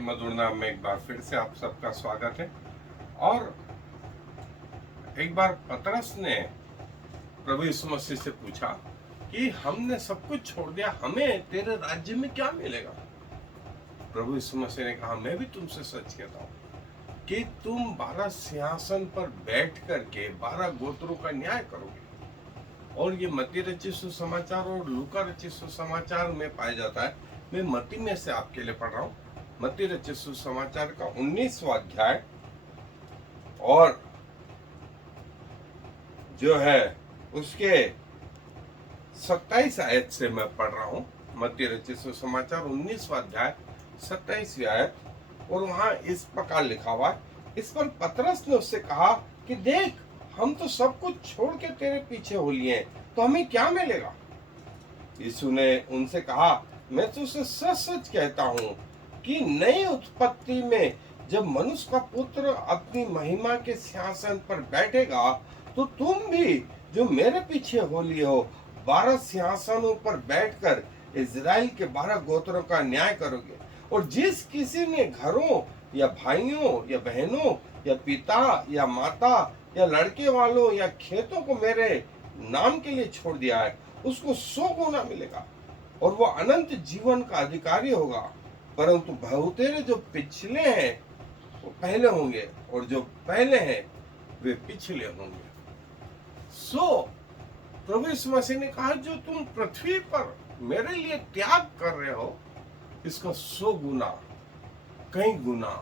मधुर नाम में एक बार फिर से आप सबका स्वागत है। और एक बार पतरस ने प्रभु यीशु मसीह से पूछा कि हमने सब कुछ छोड़ दिया, हमें तेरे राज्य में क्या मिलेगा। प्रभु यीशु मसीह ने कहा, मैं भी तुमसे सच कहता हूँ कि तुम 12 सिंहासन पर बैठ करके 12 गोत्रों का न्याय करोगे। और ये मत्ती रचित सुसमाचार और लूका रचित सुसमाचार में पाया जाता है। मैं मत्ती में से आपके लिए पढ़ रहा हूँ। मत्ती रचित सुसमाचार का 19वां अध्याय और जो है उसके 27 आयत से मैं पढ़ रहा हूँ। मत्ती रचित सुसमाचार 19वां अध्याय 27वीं आयत, और वहां इस प्रकार लिखा हुआ है। इस पर पतरस ने उससे कहा कि देख, हम तो सब कुछ छोड़ के तेरे पीछे हो लिए हैं, तो हमें क्या मिलेगा। यीशु ने उनसे कहा, मैं तुझसे सच सच कहता हूँ कि नई उत्पत्ति में जब मनुष्य का पुत्र अपनी महिमा के सिंहासन पर बैठेगा, तो तुम भी जो मेरे पीछे हो लिए हो 12 सिंहासनों पर बैठकर इजराइल के 12 गोत्रों का न्याय करोगे। और जिस किसी ने घरों या भाइयों या बहनों या पिता या माता या लड़के वालों या खेतों को मेरे नाम के लिए छोड़ दिया है, उसको 100 गुना मिलेगा और वो अनंत जीवन का अधिकारी होगा। परंतु बहुतेरे जो पिछले हैं वो पहले होंगे, और जो पहले हैं वे पिछले होंगे। प्रभु यीशु मसीह ने कहा, जो तुम पृथ्वी पर मेरे लिए त्याग कर रहे हो, इसका 100 गुना, कई गुना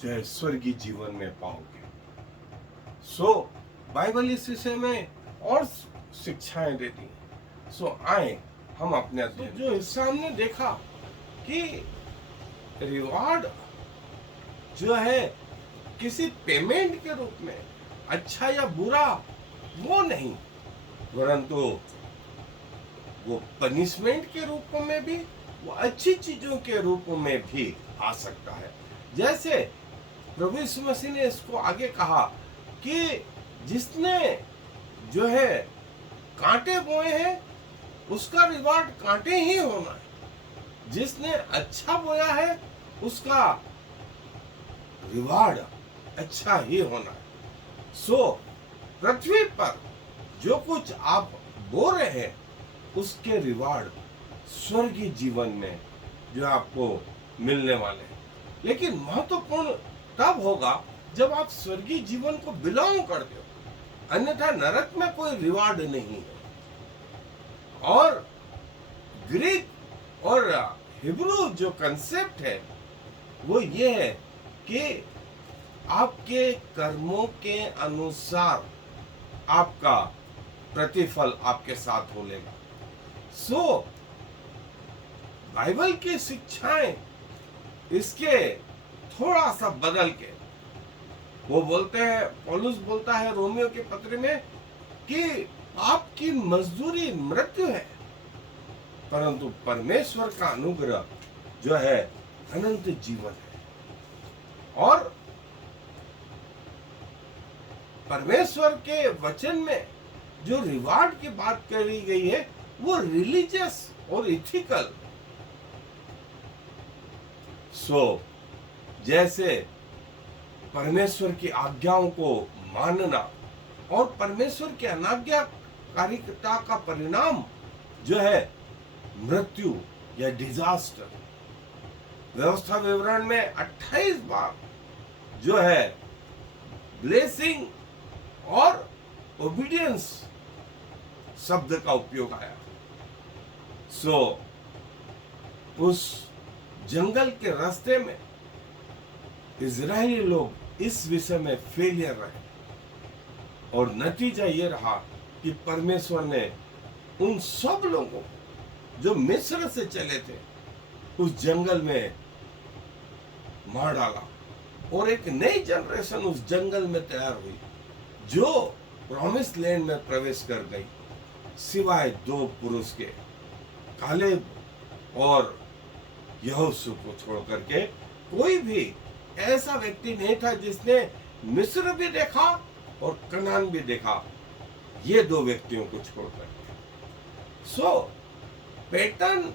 जो है स्वर्गीय जीवन में पाओगे। बाइबल इस विषय में और शिक्षाएं देती है। आए हम अपने जो हिस्सा हमने देखा कि रिवार्ड जो है किसी पेमेंट के रूप में, अच्छा या बुरा वो नहीं, परंतु वो पनिशमेंट के रूप में भी, वो अच्छी चीजों के रूप में भी आ सकता है। जैसे प्रभु यीशु मसीह ने इसको आगे कहा कि जिसने जो है कांटे बोए हैं उसका रिवार्ड कांटे ही होना है, जिसने अच्छा बोया है उसका रिवार्ड अच्छा ही होना है। पृथ्वी पर जो कुछ आप बो रहे हैं उसके रिवार्ड स्वर्गीय जीवन में जो आपको मिलने वाले हैं। लेकिन महत्वपूर्ण तब होगा जब आप स्वर्गीय जीवन को बिलोंग करते हो, अन्यथा नरक में कोई रिवार्ड नहीं है। और ग्रीक और हिब्रू जो कंसेप्ट है वो ये है कि आपके कर्मों के अनुसार आपका प्रतिफल आपके साथ होगा। बाइबल की शिक्षाएं इसके थोड़ा सा बदल के वो बोलते हैं, पौलुस बोलता है रोमियो के पत्र में कि आपकी मजदूरी मृत्यु है, परंतु परमेश्वर का अनुग्रह जो है अनंत जीवन है। और परमेश्वर के वचन में जो रिवार्ड की बात करी गई है वो रिलीजियस और इथिकल, जैसे परमेश्वर की आज्ञाओं को मानना और परमेश्वर की अनाज्ञाकारिता का परिणाम जो है मृत्यु या डिजास्टर। व्यवस्था विवरण में 28 बार जो है ब्लेसिंग और ओबीडियंस शब्द का उपयोग आया। उस जंगल के रास्ते में इजरायली लोग इस विषय में फेलियर रहे, और नतीजा ये रहा कि परमेश्वर ने उन सब लोगों जो मिस्र से चले थे उस जंगल में मार डाला, और एक नई जनरेशन उस जंगल में तैयार हुई जो प्रॉमिस लैंड में प्रवेश कर गई, सिवाय 2 पुरुष के, कालेब और यहोशू को छोड़ करके कोई भी ऐसा व्यक्ति नहीं था जिसने मिस्र भी देखा और कनान भी देखा, ये 2 व्यक्तियों को छोड़ करके। पैटर्न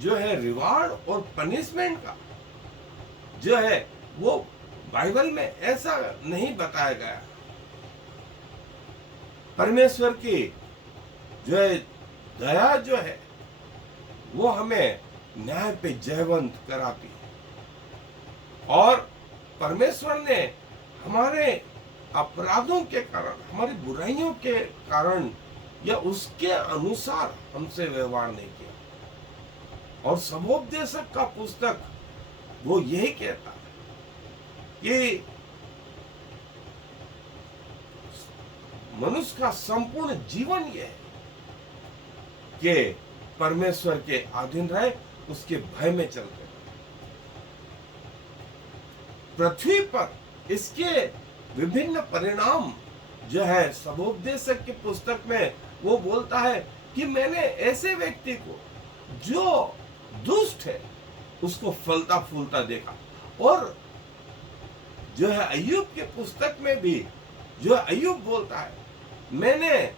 जो है रिवार्ड और पनिशमेंट का जो है वो बाइबल में ऐसा नहीं बताया गया। परमेश्वर की जो है दया जो है वो हमें न्याय पे जयवंत कराती है। और परमेश्वर ने हमारे अपराधों के कारण, हमारी बुराइयों के कारण या उसके अनुसार हमसे व्यवहार नहीं किया। और सबोपदेशक का पुस्तक वो यही कहता है कि मनुष्य का संपूर्ण जीवन यह है कि परमेश्वर के अधीन रहे, उसके भय में चलते रहे। पृथ्वी पर इसके विभिन्न परिणाम जो है सबोपदेशक की पुस्तक में वो बोलता है कि मैंने ऐसे व्यक्ति को जो दुष्ट है उसको फलता फूलता देखा। और जो है अय्यूब के पुस्तक में भी जो अय्यूब बोलता है, मैंने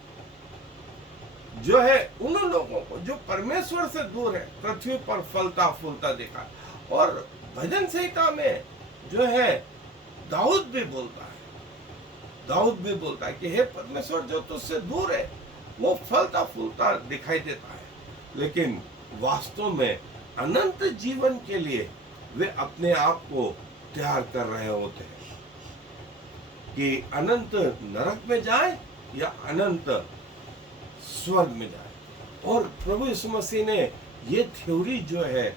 जो है उन लोगों को जो परमेश्वर से दूर है पृथ्वी पर फलता फूलता देखा। और भजन संहिता में जो है दाऊद भी बोलता है कि हे परमेश्वर, जो तुझसे दूर है वो फलता फूलता दिखाई देता है, लेकिन वास्तव में अनंत जीवन के लिए वे अपने आप को तैयार कर रहे होते हैं कि अनंत नरक में जाए या अनंत स्वर्ग में जाए। और प्रभु यीशु मसीह ने ये थ्योरी जो है,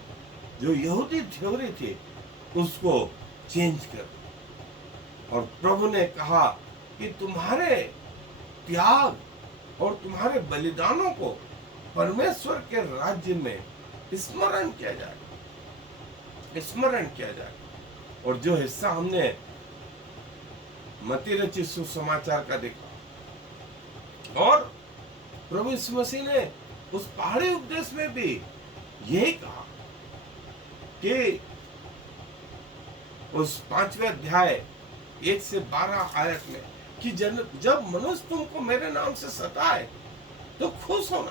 जो यहूदी थ्योरी थी, उसको चेंज कर। और प्रभु ने कहा कि तुम्हारे त्याग और तुम्हारे बलिदानों को परमेश्वर के राज्य में स्मरण किया जाए। और जो हिस्सा हमने मत्ती रचित सुसमाचार का देखा, और प्रभु यीशु मसीह ने उस पहाड़ी उपदेश में भी यही कहा कि उस 5वें अध्याय 1 से 12 आयत में कि जब मनुष्य तुमको मेरे नाम से सताए तो खुश होना,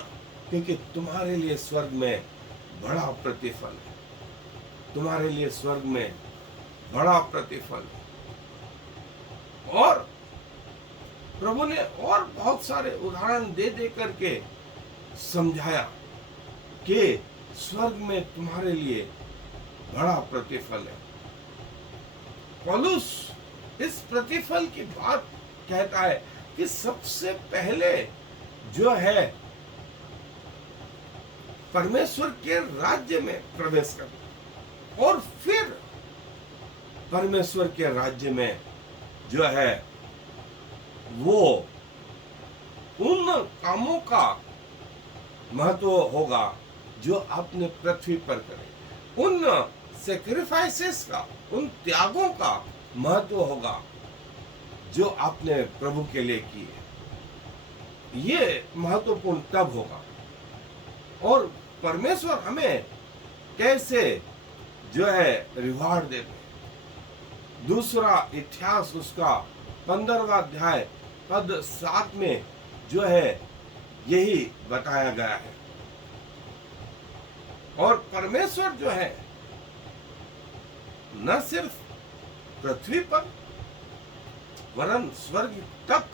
क्योंकि तुम्हारे लिए स्वर्ग में बड़ा प्रतिफल है। तुम्हारे लिए स्वर्ग में बड़ा प्रतिफल है। और प्रभु ने और बहुत सारे उदाहरण दे दे करके समझाया कि स्वर्ग में तुम्हारे लिए बड़ा प्रतिफल है। पौलुस इस प्रतिफल की बात कहता है कि सबसे पहले जो है परमेश्वर के राज्य में प्रवेश करना, और फिर परमेश्वर के राज्य में जो है वो उन कामों का महत्व होगा जो आपने पृथ्वी पर करे, उन सेक्रीफाइसेस का, उन त्यागों का महत्व होगा जो आपने प्रभु के लिए किए। ये महत्वपूर्ण तब होगा। और परमेश्वर हमें कैसे जो है रिवार्ड देते हैं। दूसरा इतिहास उसका 15वां अध्याय पद 7 में जो है यही बताया गया है। और परमेश्वर जो है न सिर्फ पृथ्वी पर वरन स्वर्ग तक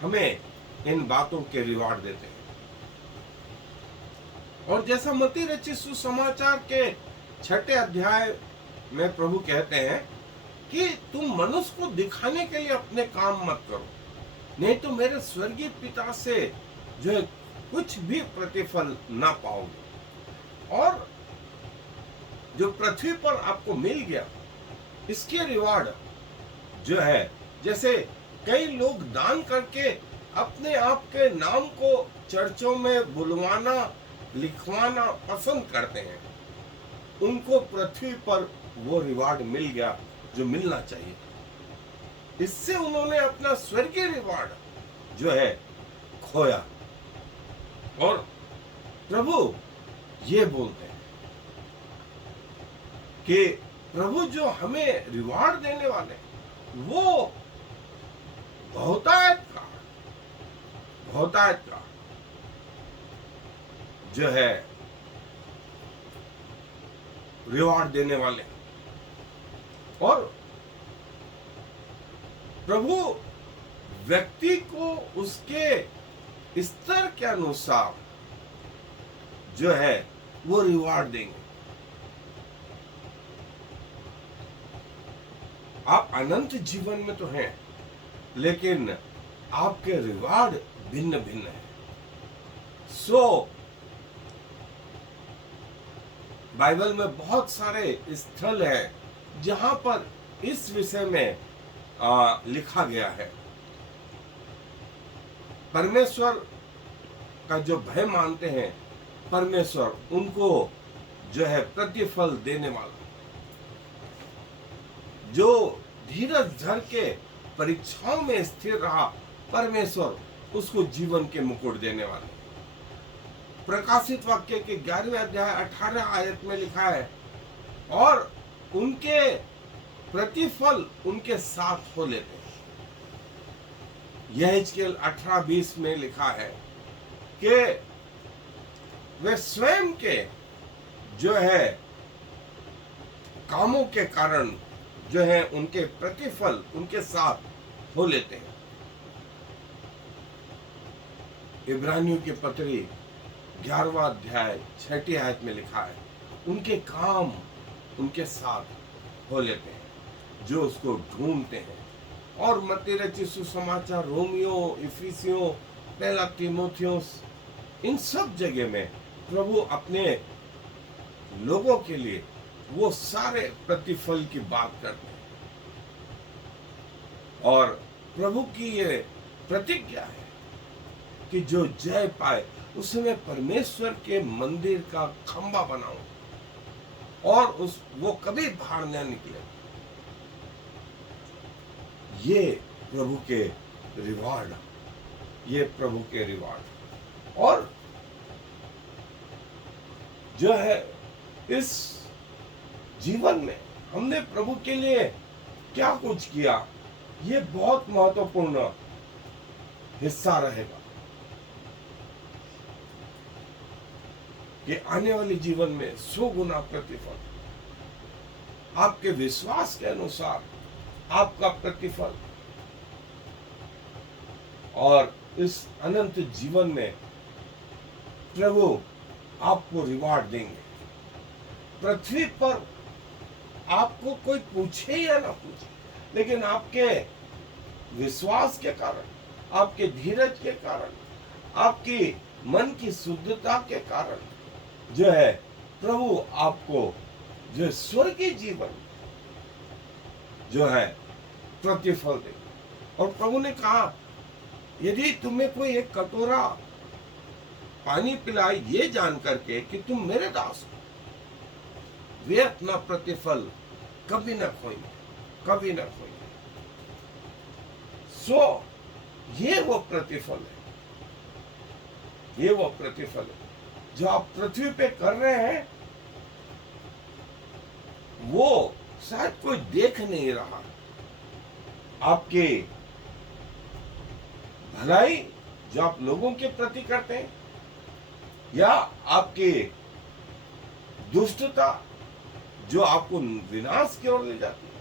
हमें इन बातों के रिवार्ड देते हैं। और जैसा मत्ती रचित सुसमाचार के 6ठे अध्याय में प्रभु कहते हैं कि तुम मनुष्य को दिखाने के लिए अपने काम मत करो, नहीं तो मेरे स्वर्गीय पिता से जो है कुछ भी प्रतिफल ना पाओगे। और जो पृथ्वी पर आपको मिल गया इसके रिवार्ड जो है, जैसे कई लोग दान करके अपने आप के नाम को चर्चों में बुलवाना लिखवाना पसंद करते हैं, उनको पृथ्वी पर वो रिवार्ड मिल गया जो मिलना चाहिए। इससे उन्होंने अपना स्वर्गीय रिवार्ड जो है खोया। और प्रभु ये बोलते हैं कि प्रभु जो हमें रिवार्ड देने वाले वो बहुतायत का जो है रिवार्ड देने वाले। और प्रभु व्यक्ति को उसके स्तर के अनुसार जो है वो रिवार्ड देंगे। आप अनंत जीवन में तो हैं, लेकिन आपके रिवार्ड भिन्न भिन्न है। बाइबल में बहुत सारे स्थल है जहां पर इस विषय में लिखा गया है। परमेश्वर का जो भय मानते हैं, परमेश्वर उनको जो है प्रतिफल देने वाला, जो धीरज धर के परीक्षाओं में स्थिर रहा, परमेश्वर उसको जीवन के मुकुट देने वाले। प्रकाशित वाक्य के 11वें अध्याय 18 आयत में लिखा है, और उनके प्रतिफल उनके साथ हो लेते हैं। यहेजकेल 18:20 में लिखा है कि वे स्वयं के जो है कामों के कारण जो है उनके प्रतिफल उनके साथ हो लेते हैं। इब्रानियों की पत्री 11वां अध्याय 6ठी आयत में लिखा है, उनके काम उनके साथ हो लेते हैं जो उसको ढूंढते हैं। और मत्ती रचित सुसमाचार, रोमियो, इफिसियों, पहला तीमुथियुस, इन सब जगह में प्रभु अपने लोगों के लिए वो सारे प्रतिफल की बात करते हैं। और प्रभु की ये प्रतिज्ञा है कि जो जय पाए उसे मैं परमेश्वर के मंदिर का खंबा बनाऊं और वो कभी बाहर न निकले। ये प्रभु के रिवार्ड, ये प्रभु के रिवार्ड। और जो है इस जीवन में हमने प्रभु के लिए क्या कुछ किया, ये बहुत महत्वपूर्ण हिस्सा रहेगा कि आने वाले जीवन में 100 गुना प्रतिफल, आपके विश्वास के अनुसार आपका प्रतिफल, और इस अनंत जीवन में प्रभु आपको रिवार्ड देंगे। पृथ्वी पर आपको कोई पूछे या ना पूछे, लेकिन आपके विश्वास के कारण, आपके धीरज के कारण, आपकी मन की शुद्धता के कारण जो है प्रभु आपको जो स्वर्गीय जीवन जो है प्रतिफल देंगे। और प्रभु ने कहा, यदि तुम्हें कोई एक कटोरा पानी पिलाए ये जान करके कि तुम मेरे दास हो, वे अपना प्रतिफल कभी न खोएंगे, कभी न खोएंगे। ये वो प्रतिफल है, ये वो प्रतिफल है जो आप पृथ्वी पे कर रहे हैं। वो शायद कोई देख नहीं रहा, आपके भलाई जो आप लोगों के प्रति करते हैं, या आपकी दुष्टता जो आपको विनाश की ओर ले जाती है,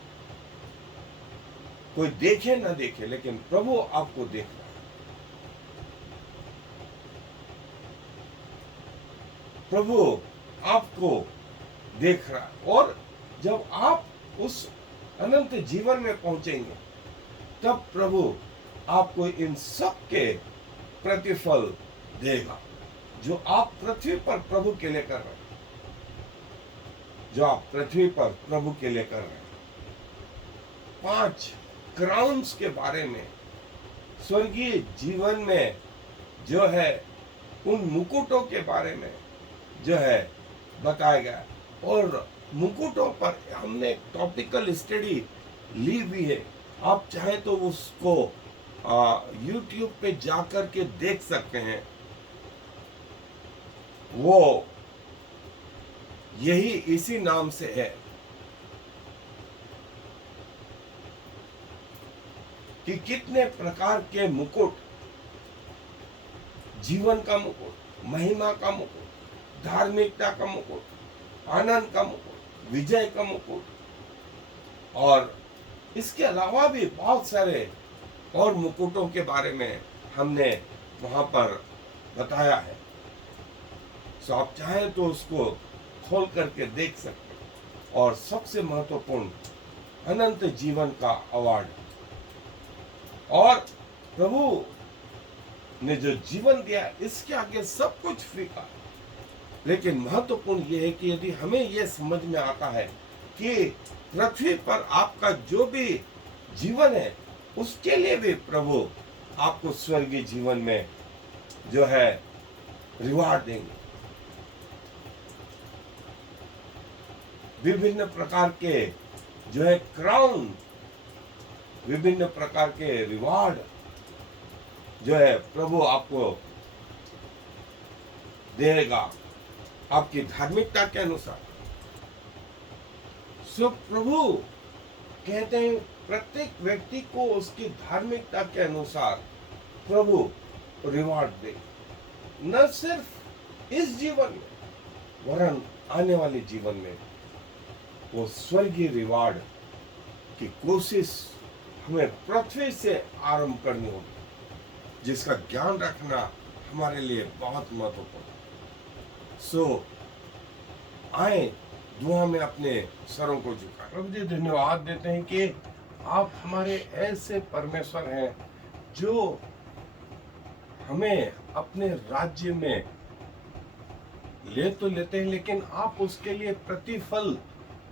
कोई देखे ना देखे, लेकिन प्रभु आपको देख रहा है। प्रभु आपको देख रहा है। और जब आप उस अनंत जीवन में पहुंचेंगे, तब प्रभु आपको इन सब के प्रतिफल देगा जो आप पृथ्वी पर प्रभु के लिए कर रहे हैं, जो आप पृथ्वी पर प्रभु के लिए कर रहे हैं। 5 क्राउन्स के बारे में स्वर्गीय जीवन में जो है उन मुकुटों के बारे में जो है बताया गया। और मुकुटों पर हमने टॉपिकल स्टडी ली हुई है, आप चाहे तो उसको YouTube पे जाकर के देख सकते हैं। वो यही इसी नाम से है कि कितने प्रकार के मुकुट, जीवन का मुकुट, महिमा का मुकुट, धार्मिकता का मुकुट, आनंद का मुकुट, विजय का मुकुट, और इसके अलावा भी बहुत सारे और मुकुटों के बारे में हमने वहां पर बताया है। सो आप चाहें तो उसको खोल करके देख सकते हैं। और सबसे महत्वपूर्ण अनंत जीवन का अवार्ड, और प्रभु ने जो जीवन दिया इसके आगे सब कुछ फीका। लेकिन महत्वपूर्ण यह है कि यदि हमें यह समझ में आता है कि पृथ्वी पर आपका जो भी जीवन है उसके लिए भी प्रभु आपको स्वर्गीय जीवन में जो है रिवार्ड देंगे। विभिन्न प्रकार के जो है क्राउन, विभिन्न प्रकार के रिवार्ड जो है प्रभु आपको देगा आपकी धार्मिकता के अनुसार। सो प्रभु कहते हैं प्रत्येक व्यक्ति को उसकी धार्मिकता के अनुसार प्रभु रिवार्ड दे, न सिर्फ इस जीवन में वरन आने वाले जीवन में वो स्वर्गीय रिवार्ड की कोशिश हमें पृथ्वी से आरंभ करनी होगी, जिसका ज्ञान रखना हमारे लिए बहुत महत्वपूर्ण है। सो आए दुआ में अपने सरों को झुका। प्रभु जी धन्यवाद देते हैं कि आप हमारे ऐसे परमेश्वर हैं जो हमें अपने राज्य में ले तो लेते हैं, लेकिन आप उसके लिए प्रतिफल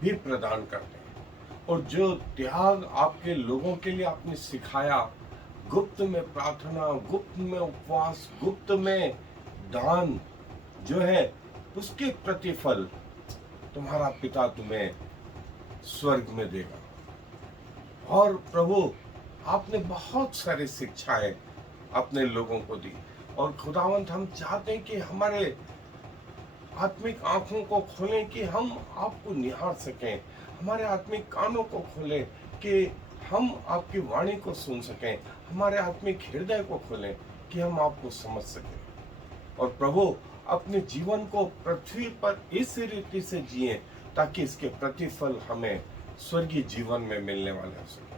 भी प्रदान करते हैं। और जो त्याग आपके लोगों के लिए आपने सिखाया, गुप्त में प्रार्थना, गुप्त में उपवास, गुप्त में दान जो है, उसके प्रतिफल तुम्हारा पिता तुम्हें स्वर्ग में देगा। और प्रभु आपने बहुत सारी शिक्षाएं अपने लोगों को दी, और खुदावंत हम चाहते हैं कि हमारे आत्मिक आंखों को खोलें कि हम आपको निहार सकें, हमारे आत्मिक कानों को खोलें कि हम आपकी वाणी को सुन सकें, हमारे आत्मिक हृदय को खोलें कि हम आपको समझ सकें। और प्रभु अपने जीवन को पृथ्वी पर इस रीति से जिए ताकि इसके प्रतिफल हमें स्वर्गीय जीवन में मिलने वाले हो सके।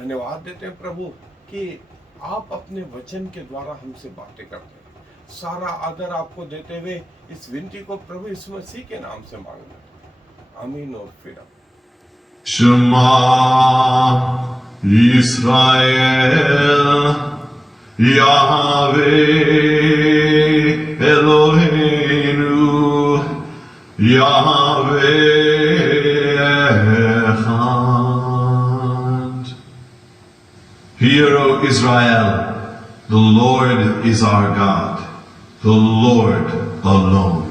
धन्यवाद देते हैं प्रभु कि आप अपने वचन के द्वारा हमसे बातें करते हैं। सारा आदर आपको देते हुए इस विनती को प्रभु यीशु मसीह के नाम से मांग लेते हैं, आमीन। और फिर Shema Yisrael Yahweh Eloheinu Yahweh Echad. Hear, O Israel, the Lord is our God, the Lord alone.